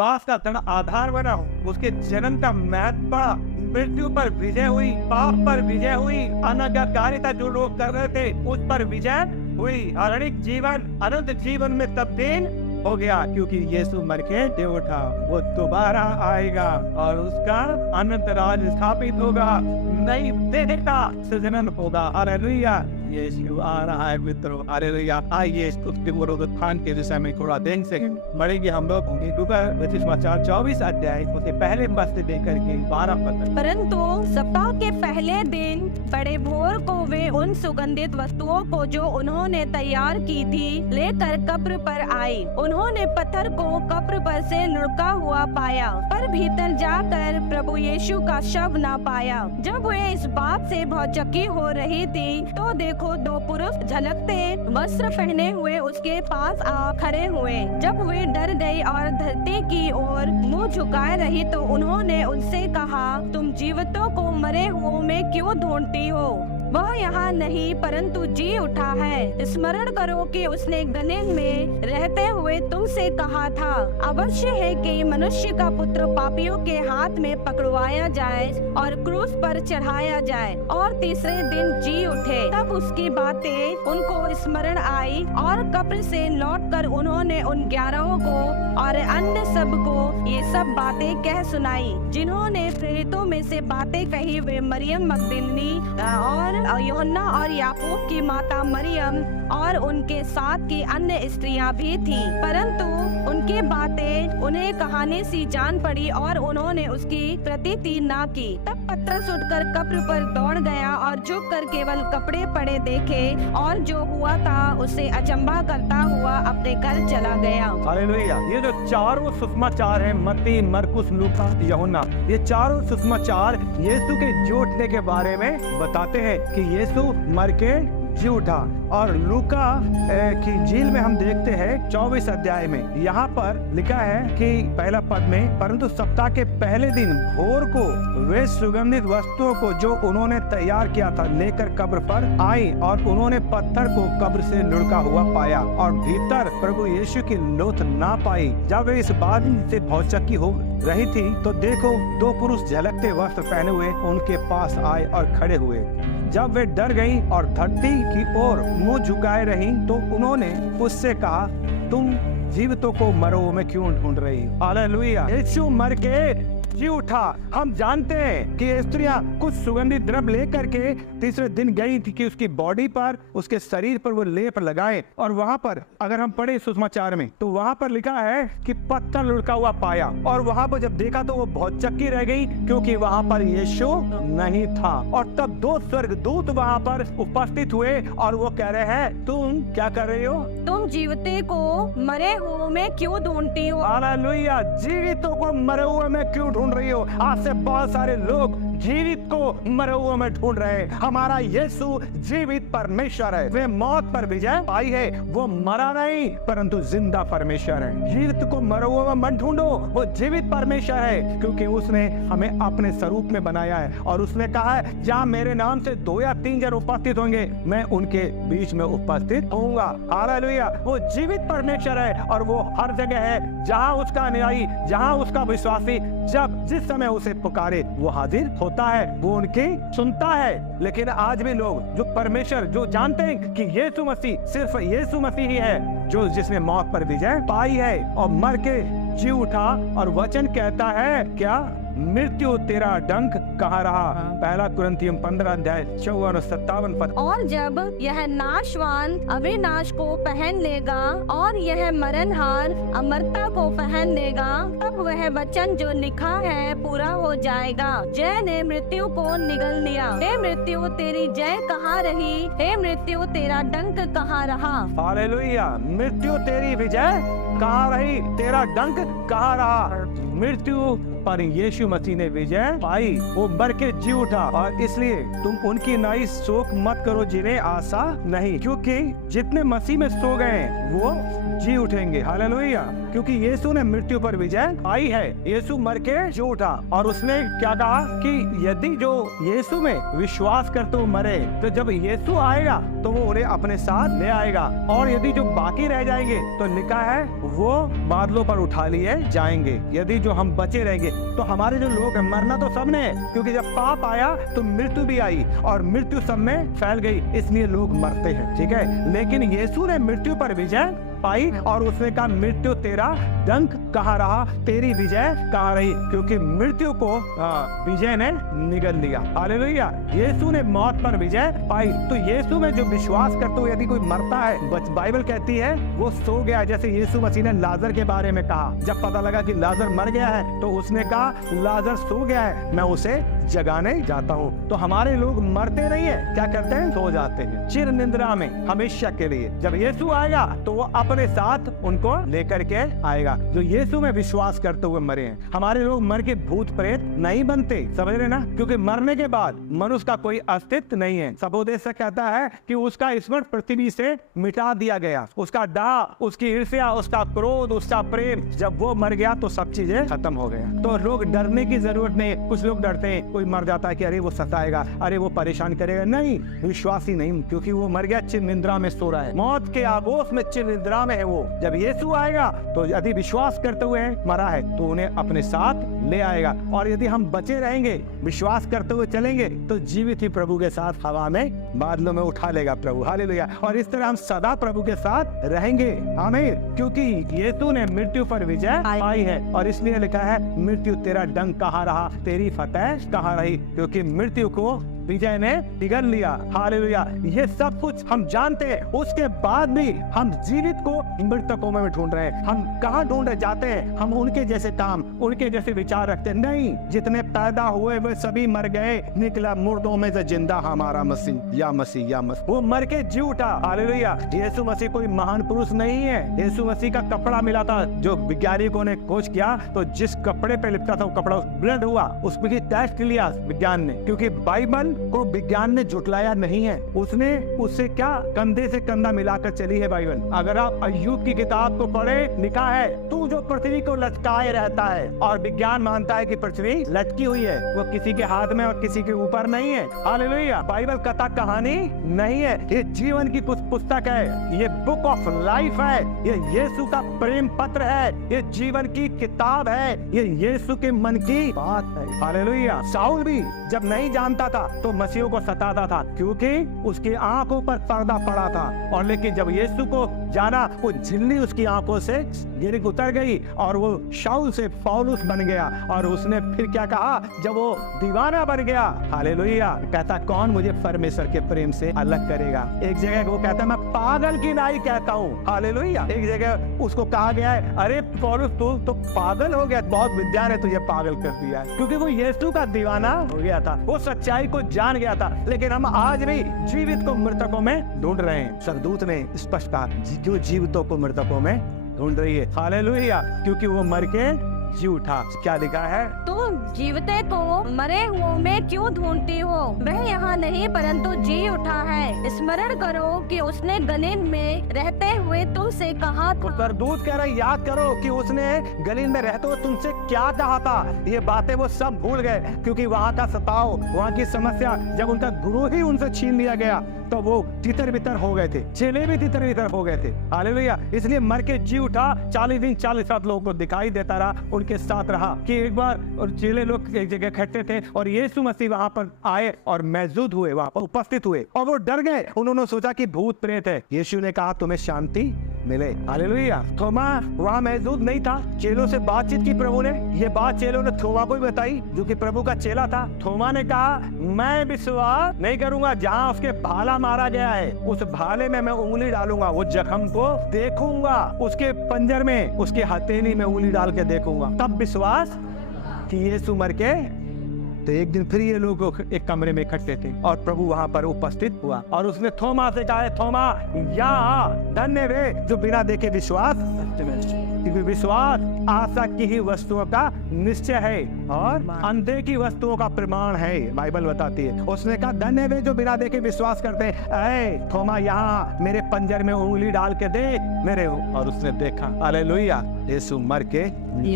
विश्वास का दृढ़ आधार बना, उसके जन्म का महत्व बढ़ा, मृत्यु पर विजय हुई, पाप पर विजय हुई, अनाज्ञाकारिता जो लोग कर रहे थे उस पर विजय हुई, अनंत जीवन अनंत जीवन में तब्दील हो गया, क्योंकि यीशु मर के जी उठा। वो दोबारा आएगा और उसका अनंत राज स्थापित होगा, नई देवता सृजन होगा। हालेलुया, यीशु आ रहा है मित्रों। हालेलुया। आइए उसके पुनरुत्थान के विषय में थोड़ा देख से बढ़ेंगे हम लोग। लूका समाचार 24 अध्याय उसके पहले पद से लेकर के 12 पद। परंतु सप्ताह के पहले दिन बड़े भोर को वे उन सुगंधित वस्तुओं को जो उन्होंने तैयार की थी लेकर कब्र पर आई। उन्होंने पत्थर को कब्र पर से लुढ़का हुआ पाया, पर भीतर जाकर प्रभु यीशु का शव न पाया। जब वे इस बात से भौचक्की हो रही थी तो देखो, दो पुरुष झलकते वस्त्र पहने हुए उसके पास आ खड़े हुए। जब वे डर गई और धरती की ओर मुंह झुकाए रही तो उन्होंने उनसे कहा, तुम जीवितों को मरे हुओं में क्यों ढूंढती हो? वह यहाँ नहीं परंतु जी उठा है। स्मरण करो कि उसने गलील में रहते हुए तुमसे कहा था, अवश्य है कि मनुष्य का पुत्र पापियों के हाथ में पकड़वाया जाए और क्रूस पर चढ़ाया जाए और तीसरे दिन जी उठे। तब उसकी बातें उनको स्मरण आई और कब्र से लौटकर उन्होंने उन 11 को और अन्य सब को ये सब बातें कह सुनाई, जिन्होंने प्रेरितों में से बातें कही वे मरियम मगदलिनी और यूहन्ना और याकूब की माता मरियम और उनके साथ की अन्य स्त्रियां भी थी। परंतु उनकी बातें उन्हें कहानी सी जान पड़ी और उन्होंने उसकी प्रतीति न की। तब पतरस उठकर कब्र पर दौड़ गया और झुककर केवल कपड़े पड़े देखे और जो हुआ था उसे अचंभा करता हुआ अपने घर चला गया। हालेलुया। ये जो चारों सुसमाचार हैं, मत्ती, मरकुस, लूका, यूहन्ना, ये चारों सुसमाचार यीशु के जी उठने के बारे में बताते हैं कि यीशु मर के जी उठा। और लूका की झील में हम देखते हैं 24 अध्याय में यहाँ पर लिखा है कि पहला पद में, परंतु सप्ताह के पहले दिन भोर को वे सुगंधित वस्तुओं को जो उन्होंने तैयार किया था लेकर कब्र पर आई और उन्होंने पत्थर को कब्र से लुढ़का हुआ पाया और भीतर प्रभु यीशु की लोथ ना पाई। जब वे इस बात से भौचक्की हो रही थी तो देखो, दो पुरुष झलकते वस्त्र पहने हुए उनके पास आए और खड़े हुए। जब वे डर गई और धरती की ओर मुंह झुकाए रही तो उन्होंने उससे कहा, तुम जीवितों को मरो में क्यों ढूंढ रही हो? हालेलुया। यीशु मर के जी उठा। हम जानते हैं कि स्त्रियां कुछ सुगंधित द्रव्य लेकर के तीसरे दिन गई थी कि उसकी बॉडी पर, उसके शरीर पर वो लेप लगाए। और वहां पर अगर हम पढ़े सुसमाचार में तो वहां पर लिखा है कि पत्थर लुढ़का हुआ पाया और वहां पर जब देखा तो वो बहुत चक्की रह गई क्योंकि वहां पर यीशु नहीं था। और तब दो स्वर्गदूत वहां पर उपस्थित हुए और वो कह रहे हैं, तुम क्या कर रहे हो? तुम जीविते को मरे हुए में क्यों ढूंढती हो? हालेलुया। जीवितों को मरे हुए में क्यों ढूंढ रही हो? आज से बहुत सारे लोग जीवित को मरे हुए में ढूंढ रहे हैं। हमारा यीशु जीवित परमेश्वर है। वे मौत पर विजय पाई है। वो मरा नहीं परंतु जिंदा परमेश्वर है। जीवित को मरे हुए में मत ढूंढो, वो जीवित परमेश्वर है क्योंकि उसने हमें अपने स्वरूप में बनाया है और उसने कहा है, जहाँ मेरे नाम से 2 या 3 जन उपस्थित होंगे मैं उनके बीच में उपस्थित होऊंगा। हालेलुया। वो जीवित परमेश्वर है और वो हर जगह है जहाँ उसका अनुयायी, जहाँ उसका विश्वासी जब जिस समय उसे पुकारे वो हाजिर होता है, वो उनकी सुनता है। लेकिन आज भी लोग जो परमेश्वर जो जानते हैं कि यीशु मसीह सिर्फ यीशु मसीह ही है जो जिसने मौत पर विजय पाई है और मर के जी उठा। और वचन कहता है क्या? मृत्यु तेरा डंक कहाँ रहा? पहला कुरिन्थियों 15 अध्याय 54 और 57 पद। और जब यह नाशवान अविनाश को पहन लेगा और यह मरणहार अमरता को पहन लेगा, तब वह वचन जो लिखा है पूरा हो जाएगा, जय ने मृत्यु को निगल लिया। हे मृत्यु तेरी जय कहाँ रही? हे मृत्यु तेरा डंक कहाँ रहा? हालेलुया। मृत्यु तेरी विजय कहाँ रही? तेरा डंक कहाँ रहा? मृत्यु पर यीशु मसीह ने विजय पाई, वो मर के जी उठा। और इसलिए तुम उनकी नई शोक मत करो जिन्हें आशा नहीं, क्योंकि जितने मसीह में सो गए वो जी उठेंगे। हालेलुया। क्योंकि यीशु ने मृत्यु पर विजय पाई है, यीशु मर के जी उठा। और उसने क्या कहा कि यदि जो यीशु में विश्वास करते हुए मरे, तो जब यीशु आएगा तो वो उन्हें अपने साथ ले आएगा। और यदि जो बाकी रह जाएंगे तो लिखा है वो बादलों पर उठा लिए जाएंगे। यदि जो हम बचे रहेंगे तो हमारे जो लोग हैं, मरना तो सबने है, क्योंकि जब पाप आया तो मृत्यु भी आई और मृत्यु सब में फैल गई, इसलिए लोग मरते हैं। ठीक है, लेकिन यीशु ने मृत्यु पर विजय पाई और उसने कहा मृत्यु तेरा डंक कहाँ रहा, तेरी विजय कहाँ रही, क्योंकि मृत्यु को विजय ने निगल लिया। हालेलुया। यीशु ने मौत पर विजय पाई। तो यीशु में जो विश्वास करते हुए यदि कोई मरता है, बाइबल कहती है वो सो गया। जैसे यीशु मसीह ने लाजर के बारे में कहा, जब पता लगा कि लाजर मर गया है तो उसने कहा लाजर सो गया है, मैं उसे जगाने जाता हूँ। तो हमारे लोग मरते नहीं है, क्या करते हैं, सो जाते हैं चिर निद्रा में हमेशा के लिए। जब यीशु आएगा तो वो अपने साथ उनको लेकर के आएगा जो यीशु में विश्वास करते हुए मरे हैं। हमारे लोग मर के भूत प्रेत नहीं बनते, समझ रहे ना, क्योंकि मरने के बाद मनुष्य का कोई अस्तित्व नहीं है। सबोदेश से कहता है कि उसका स्मरण पृथ्वी से मिटा दिया गया, उसका डाह, उसकी ईर्ष्या, उसका क्रोध, उसका प्रेम, जब वो मर गया तो सब चीजें खत्म हो गया। तो लोग डरने की जरूरत नहीं। कुछ लोग डरते हैं, कोई मर जाता है कि अरे वो सताएगा, अरे वो परेशान करेगा, नहीं, विश्वासी नहीं, क्योंकि वो मर गया, चिर निद्रा में सो रहा है, मौत के आगोश में चिर निद्रा में है वो। जब यीशु आएगा तो यदि विश्वास करते हुए मरा है तो उन्हें अपने साथ ले आएगा। और यदि हम बचे रहेंगे, विश्वास करते हुए चलेंगे, तो जीवित ही प्रभु के साथ हवा में बादलों में उठा लेगा प्रभु। हालेलुया। और इस तरह हम सदा प्रभु के साथ रहेंगे। आमीन। क्योंकि यीशु ने मृत्यु पर विजय पाई है और इसलिए लिखा है मृत्यु तेरा डंक कहाँ रहा, तेरी फतेह कहाँ रही, क्योंकि मृत्यु को विजय ने निगल लिया। हालेलुया। ये सब कुछ हम जानते हैं, उसके बाद भी हम जीवित को मृतकों में ढूंढ रहे हैं। हम कहाँ ढूंढे जाते हैं, हम उनके जैसे काम, उनके जैसे विचार रखते नहीं। जितने पैदा हुए वे सभी मर गए, निकला मुर्दों में से जिंदा हमारा मसीह, या मसीह, या मसीह। वो मर के जी उठा। हालेलुया। यीशु मसीह कोई महान पुरुष नहीं है। यीशु मसीह का कपड़ा मिला था, जो वैज्ञानिकों ने खोज किया, तो जिस कपड़े पे लिपटा था वो कपड़ा ब्लड हुआ, उसमें टेस्ट लिया विज्ञान ने, क्योंकि बाइबल को विज्ञान ने झुटलाया नहीं है। उसने उससे क्या कंधे से कंधा मिलाकर चली है बाइबल। अगर आप अय्यूब की किताब को पढ़े, लिखा है तू जो पृथ्वी को लटकाए रहता है, और विज्ञान मानता है कि पृथ्वी लटकी हुई है, वो किसी के हाथ में और किसी के ऊपर नहीं है। हालेलुया। बाइबल कथा कहानी नहीं है, ये जीवन की कुछ पुस्तक है, ये बुक ऑफ लाइफ है, ये यीशु का प्रेम पत्र है, ये जीवन की किताब है, ये यीशु के मन की बात है। हालेलुया। शाऊल भी जब नहीं जानता था तो मसीह को सताता था, क्योंकि उसकी आंखों पर पर्दा पड़ा था। और लेकिन जब यीशु को जाना, वो झिल्ली उसकी आंखों से गिर उतर गई और वो शाऊल से पौलुस बन गया। और उसने फिर क्या कहा, जब वो दीवाना बन गया, हालेलुया, कहता कौन मुझे परमेश्वर के प्रेम से अलग करेगा। एक जगह वो कहता मैं पागल की नाई कहता हूँ। हालेलुया। एक जगह उसको कहा गया है, अरे पौलुस तू तो पागल हो गया, बहुत विद्वान है, तुझे पागल कर दिया, क्योंकि वो यीशु का दीवाना हो गया था, वो सच्चाई को जान गया था। लेकिन हम आज भी जीवित को मृतकों में ढूंढ रहे हैं। सरदूत ने स्पष्ट कहा, क्यों जीवितों को मृतकों में ढूंढ रही है। हालेलुया। क्योंकि वो मर के जी उठा। क्या लिखा है, तुम जीवते को मरे हुओं में क्यों ढूंढती हो, वह यहाँ नहीं परंतु जी उठा है। स्मरण करो कि उसने गलील में रहते हुए तुमसे कहा था। सरदूत कह रहे, याद करो कि उसने गलील में रहते हुए तुमसे क्या कहा था। ये बातें वो सब भूल गए, क्योंकि वहाँ का सताव, वहाँ की समस्या, जब उनका गुरु ही उनसे छीन लिया गया तो वो तितर बितर हो गए थे, चेले भी तितर बितर हो गए थे। हालेलुया। इसलिए मर के जी उठा। 40 दिन 40 रात लोगों को दिखाई देता रहा, उनके साथ रहा। कि एक बार और चेले लोग एक जगह इकट्ठे थे और यीशु मसीह वहां पर आए और मौजूद हुए, वहां पर उपस्थित हुए, और वो डर गए। उन्होंने सोचा कि भूत प्रेत है। यीशु ने कहा तुम्हें शांति मिले। हालेलुया। थोमा वहां मौजूद नहीं था, चेलों से बातचीत की प्रभु ने। ये बात चेलों ने थोमा को भी बताई, जो कि प्रभु का चेला था। थोमा ने कहा मैं विश्वास नहीं करूंगा, जहां उसके भाला मारा गया है उस भाले में मैं उंगली डालूंगा, वो जख्म को देखूंगा, उसके पंजर में, उसके हथेली में उंगली डाल के देखूंगा, तब विश्वास कि यीशु मर के तो एक दिन फिर ये लोग एक कमरे में इकट्ठे थे और प्रभु वहां पर उपस्थित हुआ और उसने थोमा से कहा, थोमा यहाँ धन्य वे जो बिना देखे विश्वास, क्योंकि विश्वास आशा की ही वस्तुओं का निश्चय है और अनदेखी वस्तुओं का प्रमाण है, बाइबल बताती है। उसने कहा धन्य वे जो बिना देखे विश्वास करते हैं। ऐ थोमा यहाँ मेरे पंजर में उंगली डाल के देख मेरे, और उसने देखा। हालेलुया, यीशु मर के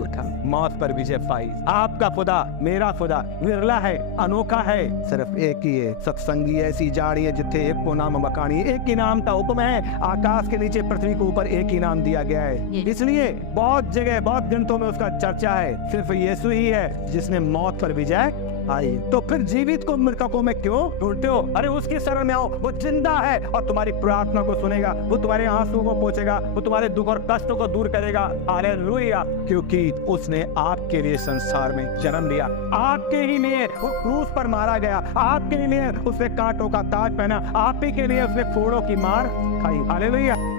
उठा, मौत पर विजय पाई। आपका खुदा, मेरा खुदा विरला है, अनोखा है, सिर्फ एक ही है। सत्संगी ऐसी जाड़ी है जिथे एक को नाम मकानी, एक ही नाम का हुक्म है। आकाश के नीचे पृथ्वी के ऊपर एक ही नाम दिया गया है। इसलिए बहुत जगह बहुत ग्रंथों में उसका चर्चा है। सिर्फ यीशु ही है जिसने मौत पर विजय आई। तो फिर जीवित को मृतकों में क्यों ढूंढते हो? अरे उसकी शरण में आओ, वो जिंदा है और तुम्हारी प्रार्थना को सुनेगा, वो तुम्हारे आंसुओं को पोंछेगा, वो तुम्हारे दुख और कष्टों को दूर करेगा। हालेलुया, क्योंकि उसने आपके लिए संसार में जन्म लिया, आपके ही लिए वो क्रूस पर मारा गया, आपके लिए उसने कांटों का ताज पहना, आप ही के लिए उसने फोड़ों की मार खाई। हालेलुया।